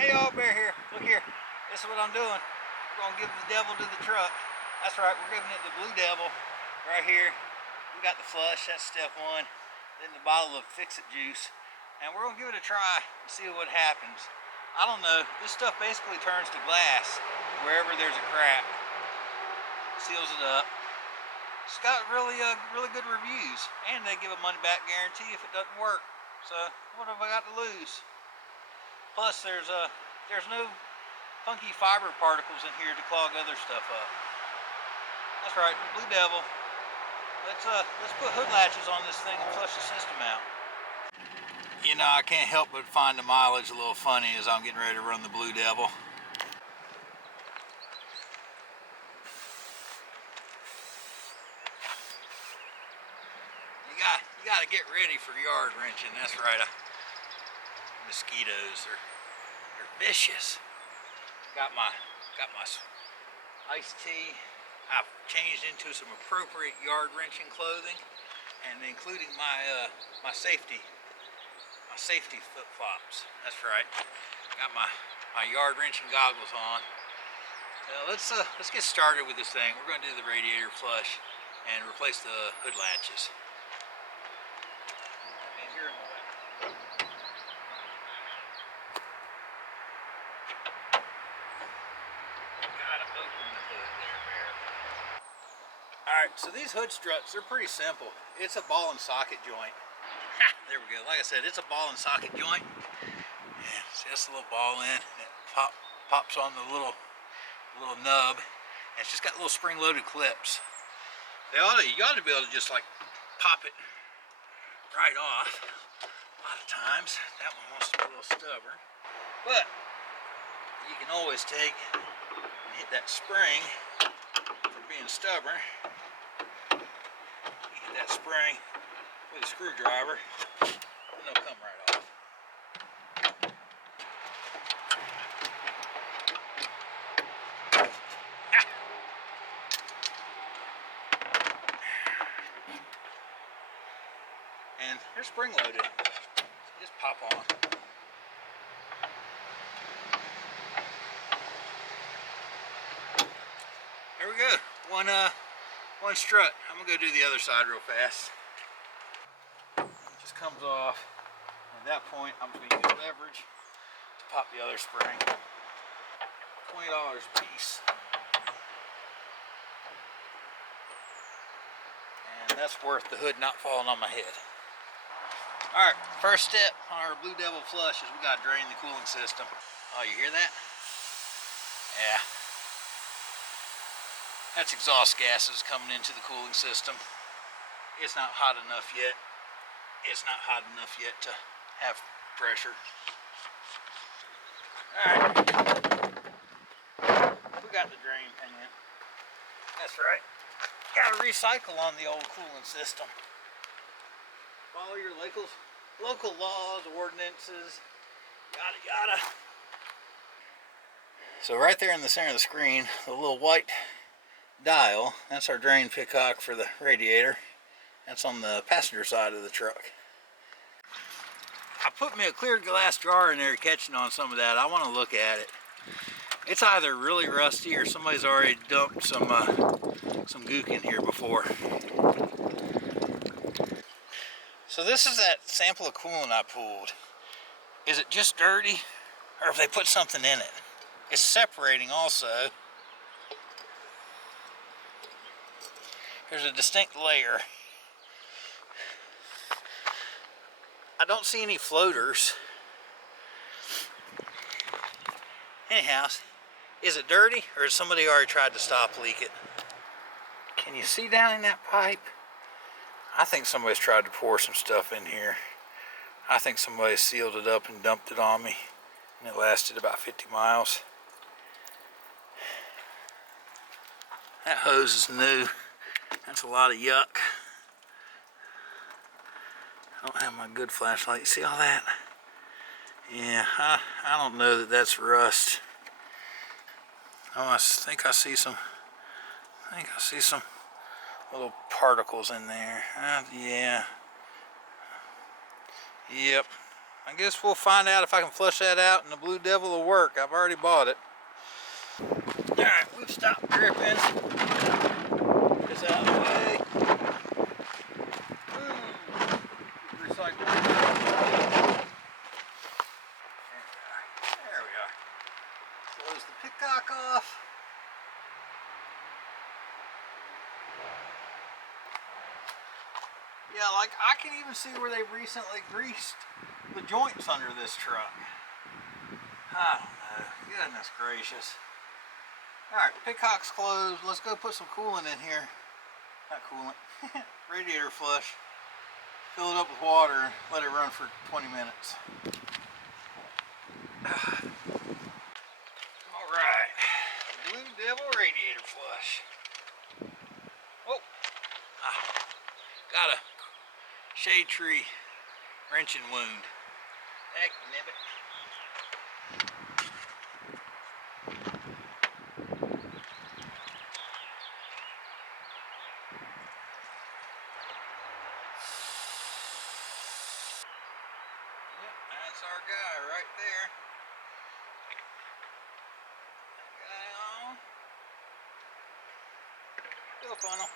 Hey y'all, Bear here. Look here. This is what I'm doing. We're gonna give the devil to the truck. That's right, we're giving it the Blue Devil right here. We got the flush, that's step one. Then the bottle of Fix-It juice. And we're gonna give it a try and see what happens. I don't know, this stuff basically turns to glass wherever there's a crack. Seals it up. It's got really good reviews. And they give a money back guarantee if it doesn't work. So what have I got to lose? Plus, there's no funky fiber particles in here to clog other stuff up. That's right, Blue Devil. Let's put hood latches on this thing and flush the system out. You know, I can't help but find the mileage a little funny as I'm getting ready to run the Blue Devil. You got to get ready for yard wrenching. That's right. Mosquitoes are vicious. Got my iced tea. I've changed into some appropriate yard wrenching clothing, and including my safety flip flops. That's right. Got my yard wrenching goggles on. Now let's get started with this thing. We're going to do the radiator flush and replace the hood latches. And you're in the way. Alright, so these hood struts, they're pretty simple. It's a ball and socket joint. Ha! There we go. Like I said, it's a ball and socket joint. And see, that's a little ball in. It pops on the little nub. And it's just got little spring-loaded clips. You ought to be able to just like pop it right off. A lot of times, that one wants to be a little stubborn. But you can always take and hit that spring for being stubborn. Hit that spring with a screwdriver and they'll come right off. And they're spring loaded. Just pop on. There we go. One strut. I'm gonna go do the other side real fast. Just comes off. And at that point, I'm just gonna use leverage to pop the other spring. $20 a piece. And that's worth the hood not falling on my head. Alright, first step on our Blue Devil flush is we gotta drain the cooling system. Oh, you hear that? Yeah. That's exhaust gases coming into the cooling system. It's not hot enough yet. It's not hot enough yet to have pressure. Alright. We got the drain pan. That's right. Gotta recycle on the old cooling system. Follow your local laws, ordinances, yada yada. So right there in the center of the screen, the little white dial, that's our drain pitcock for the radiator. That's on the passenger side of the truck. I put me a clear glass jar in there catching on some of that. I want to look at it. It's either really rusty or somebody's already dumped some gook in here before. So this is that sample of coolant I pulled. Is it just dirty, or have they put something in it? It's separating also. There's a distinct layer. I don't see any floaters. Anyhow, is it dirty, or has somebody already tried to stop leak it? Can you see down in that pipe? I think somebody's tried to pour some stuff in here. I think somebody sealed it up and dumped it on me, and it lasted about 50 miles. That hose is new. That's a lot of yuck. I don't have my good flashlight. See all that? Yeah, I don't know that that's rust. Oh, I think I see some little particles in there. Yeah. Yep. I guess we'll find out if I can flush that out and the Blue Devil will work. I've already bought it. Alright, we've stopped dripping. Get this out of the way. Recycle. There we are. Close the pitcock off. Yeah, like I can even see where they've recently greased the joints under this truck. I don't know. Goodness gracious. Alright, pitcock's closed. Let's go put some coolant in here. Not coolant. Radiator flush. Fill it up with water and let it run for 20 minutes. Alright. Blue Devil radiator flush. Oh! Got a shade tree wrenching wound. Heck, nibbit. Yep, that's our guy right there. Guy on. Fill funnel.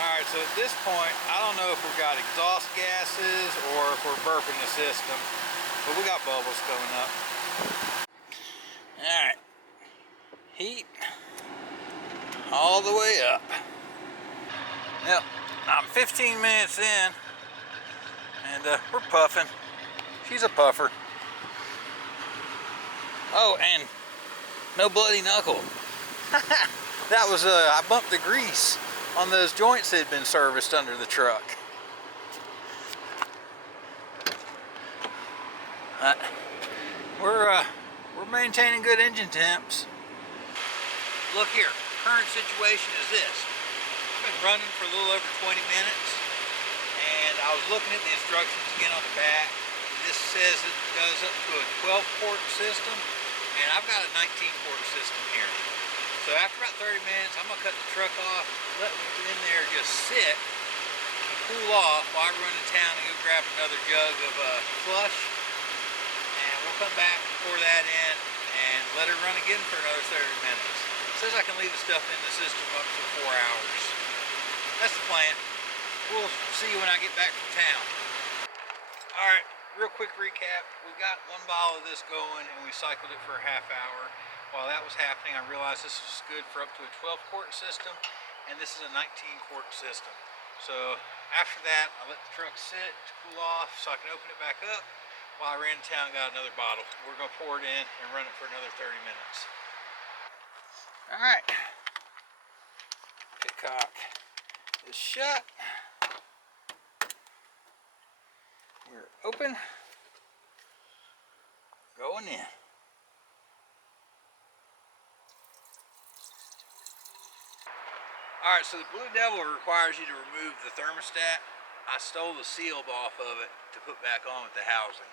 Alright, so at this point, I don't know if we've got exhaust gases or if we're burping the system, but we got bubbles coming up. Alright, heat all the way up. Yep, I'm 15 minutes in, and we're puffing. She's a puffer. Oh, and no bloody knuckle. That was, I bumped the grease on those joints that had been serviced under the truck. We're maintaining good engine temps. Look here, current situation is this. I've been running for a little over 20 minutes, and I was looking at the instructions again on the back. This says it goes up to a 12-quart system, and I've got a 19-quart system here. So after about 30 minutes, I'm gonna cut the truck off, let it in there just sit and cool off while I run to town and go grab another jug of flush. And we'll come back, pour that in, and let it run again for another 30 minutes. It says I can leave the stuff in the system up to 4 hours. That's the plan. We'll see you when I get back from town. Alright, real quick recap. We got one bottle of this going and we cycled it for a half hour. While that was happening, I realized this was good for up to a 12-quart system, and this is a 19-quart system. So after that, I let the truck sit to cool off so I can open it back up. While I ran to town and got another bottle. We're going to pour it in and run it for another 30 minutes. Alright. Pitcock is shut. We're open. Going in. Alright, so the Blue Devil requires you to remove the thermostat. I stole the seal off of it to put back on with the housing.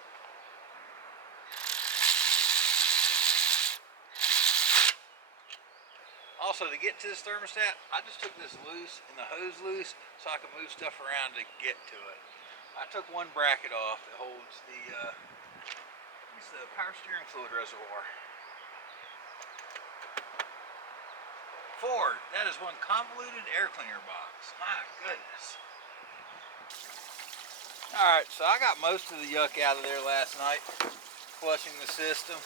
Also, to get to this thermostat, I just took this loose and the hose loose so I could move stuff around to get to it. I took one bracket off that holds it's the power steering fluid reservoir. Ford, that is one convoluted air cleaner box. My goodness. Alright, so I got most of the yuck out of there last night, flushing the system.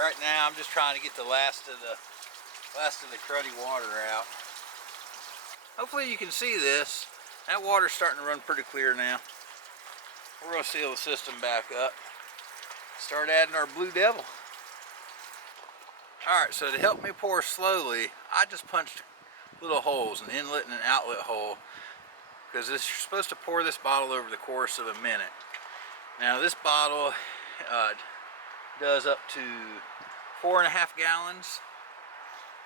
Right now I'm just trying to get the last of the cruddy water out. Hopefully you can see this. That water's starting to run pretty clear now. We're going to seal the system back up. Start adding our Blue Devil. Alright, so to help me pour slowly, I just punched little holes, an inlet and an outlet hole, because you're supposed to pour this bottle over the course of a minute. Now this bottle does up to 4.5 gallons,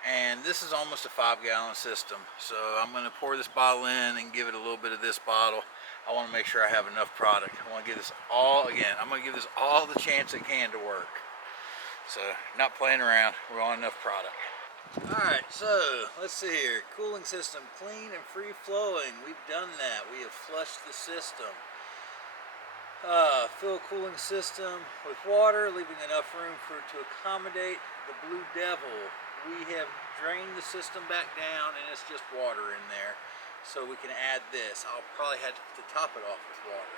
and this is almost a 5-gallon system. So I'm going to pour this bottle in and give it a little bit of this bottle. I want to make sure I have enough product. I want to give this all, again, I'm going to give this all the chance it can to work. So, not playing around, we want enough product. Alright, so let's see here. Cooling system clean and free flowing. We've done that. We have flushed the system. Fill cooling system with water, leaving enough room to accommodate the Blue Devil. We have drained the system back down and it's just water in there. So we can add this. I'll probably have to top it off with water.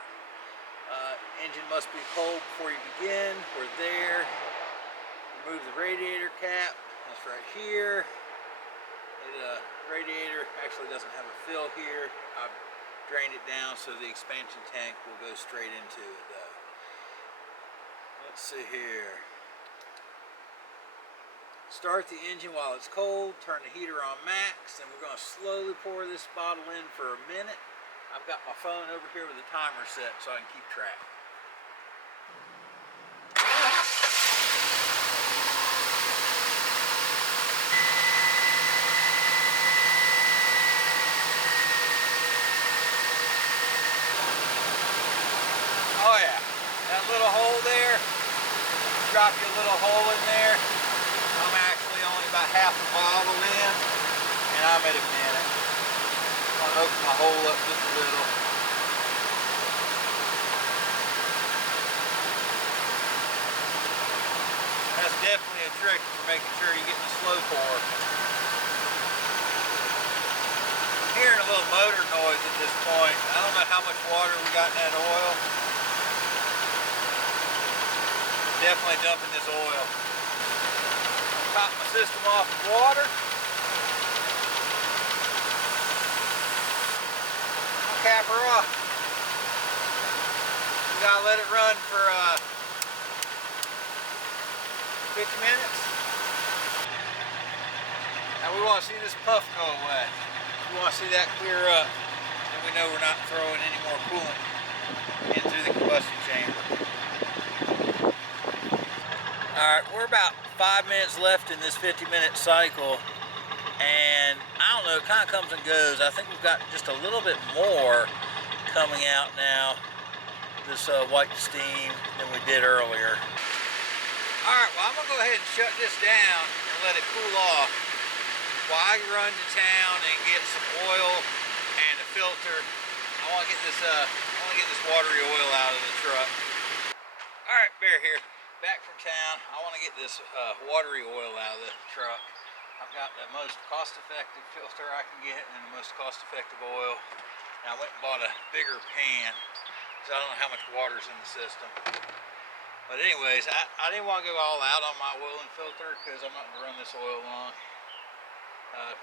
Engine must be cold before you begin. We're there. Remove the radiator cap. That's right here. The radiator actually doesn't have a fill here. I've drained it down so the expansion tank will go straight into it though. Let's see here. Start the engine while it's cold, turn the heater on max, and we're going to slowly pour this bottle in for a minute. I've got my phone over here with the timer set so I can keep track. Oh yeah, that little hole there, drop you a little hole in there. I'm actually only about half a bottle in, and I'm at a minute. I'm going to open my hole up just a little. That's definitely a trick for making sure you get the slow pour. I'm hearing a little motor noise at this point. I don't know how much water we got in that oil. Definitely dumping this oil. Top my system off with water. I'll cap her off. We gotta let it run for 50 minutes. Now we want to see this puff go away. We want to see that clear up. And we know we're not throwing any more coolant into the combustion chamber. Alright, we're about 5 minutes left in this 50-minute cycle, and I don't know, it kind of comes and goes. I think we've got just a little bit more coming out now, this white steam, than we did earlier. Alright, well I'm going to go ahead and shut this down and let it cool off while I run to town and get some oil and a filter. I want to get this watery oil out of the truck. Alright, Bear here. Back from town. I want to get this watery oil out of the truck. I've got the most cost-effective filter I can get and the most cost-effective oil. And I went and bought a bigger pan because I don't know how much water's in the system. But anyways, I didn't want to go all out on my oil and filter because I'm not going to run this oil long.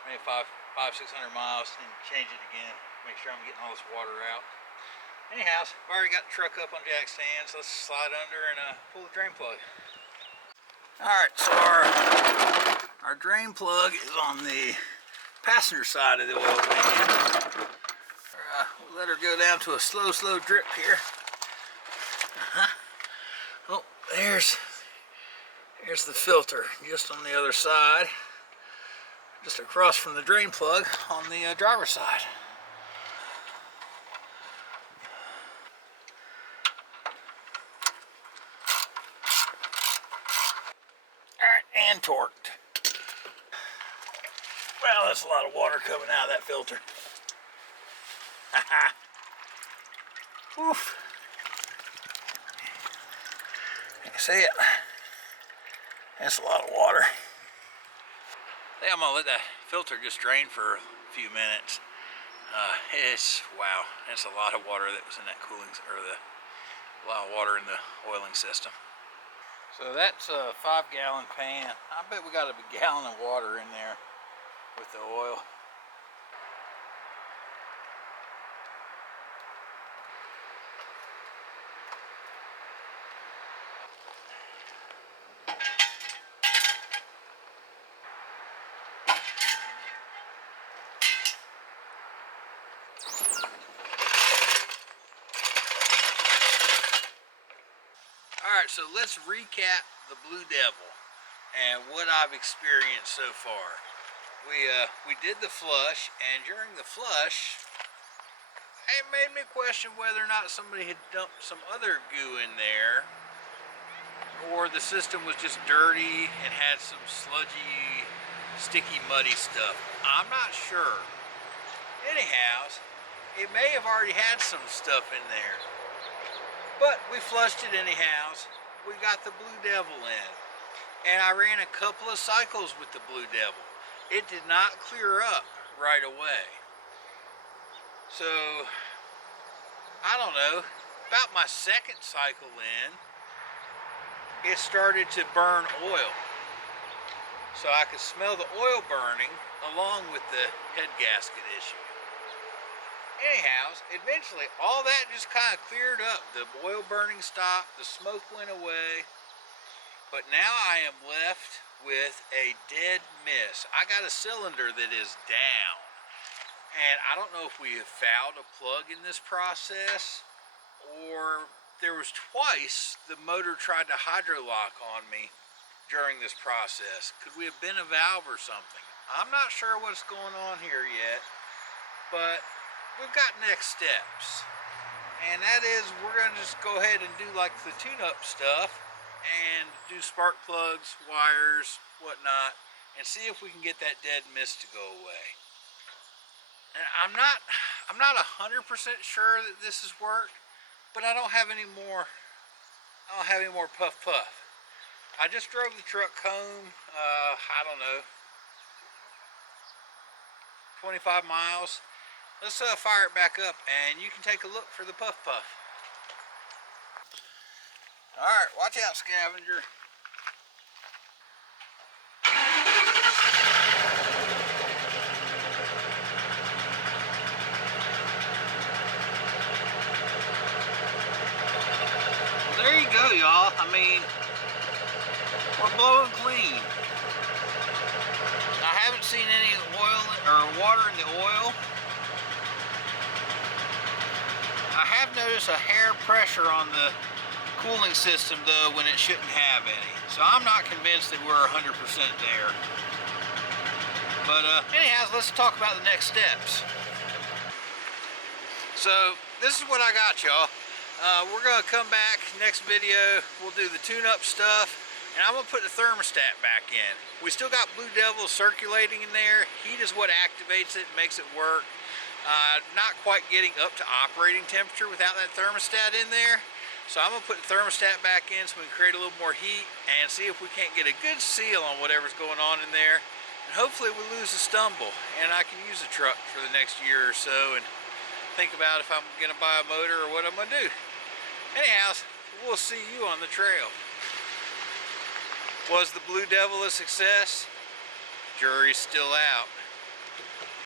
Maybe 500-600 miles and change it again. Make sure I'm getting all this water out. Anyhow, I've already got the truck up on jack stands. Let's slide under and pull the drain plug. Alright, so our drain plug is on the passenger side of the oil pan. We'll let her go down to a slow drip here. Oh, there's the filter just on the other side. Just across from the drain plug on the driver's side. And torqued. Well, that's a lot of water coming out of that filter. Oof. You can see it. That's a lot of water. I think I'm gonna let that filter just drain for a few minutes. Wow, that's a lot of water that was in that cooling, or a lot of water in the oiling system. So that's a 5-gallon pan. I bet we got a gallon of water in there with the oil. Alright, so let's recap the Blue Devil and what I've experienced so far. We did the flush, and during the flush, it made me question whether or not somebody had dumped some other goo in there, or the system was just dirty and had some sludgy sticky, muddy stuff. I'm not sure. Anyhow, it may have already had some stuff in there. But we flushed it anyhow. We got the Blue Devil in. And I ran a couple of cycles with the Blue Devil. It did not clear up right away. So, I don't know, about my second cycle in, it started to burn oil. So I could smell the oil burning along with the head gasket issue. Anyhow, eventually all that just kind of cleared up. The oil burning stopped, the smoke went away, but now I am left with a dead miss. I got a cylinder that is down, and I don't know if we have fouled a plug in this process, or there was twice the motor tried to hydrolock on me during this process. Could we have been a valve or something? I'm not sure what's going on here yet, but we've got next steps, and that is we're going to just go ahead and do like the tune-up stuff and do spark plugs, wires, whatnot, and see if we can get that dead mist to go away. And I'm not 100% sure that this has worked, but I don't have any more puff puff. I just drove the truck home, I don't know, 25 miles. Let's fire it back up and you can take a look for the puff puff. Alright, watch out, scavenger. Well, there you go, y'all. I mean, we're blowing clean. I haven't seen any oil or water in the oil. I have noticed a hair pressure on the cooling system though when it shouldn't have any. So I'm not convinced that we're 100% there. But anyhow, let's talk about the next steps. So this is what I got, y'all. We're gonna come back next video. We'll do the tune-up stuff, and I'm gonna put the thermostat back in. We still got Blue Devil circulating in there. Heat is what activates it, makes it work. Not quite getting up to operating temperature without that thermostat in there. So I'm gonna put the thermostat back in so we can create a little more heat and see if we can't get a good seal on whatever's going on in there. And hopefully we lose the stumble and I can use the truck for the next year or so and think about if I'm gonna buy a motor or what I'm gonna do. Anyhow, we'll see you on the trail. Was the Blue Devil a success? Jury's still out.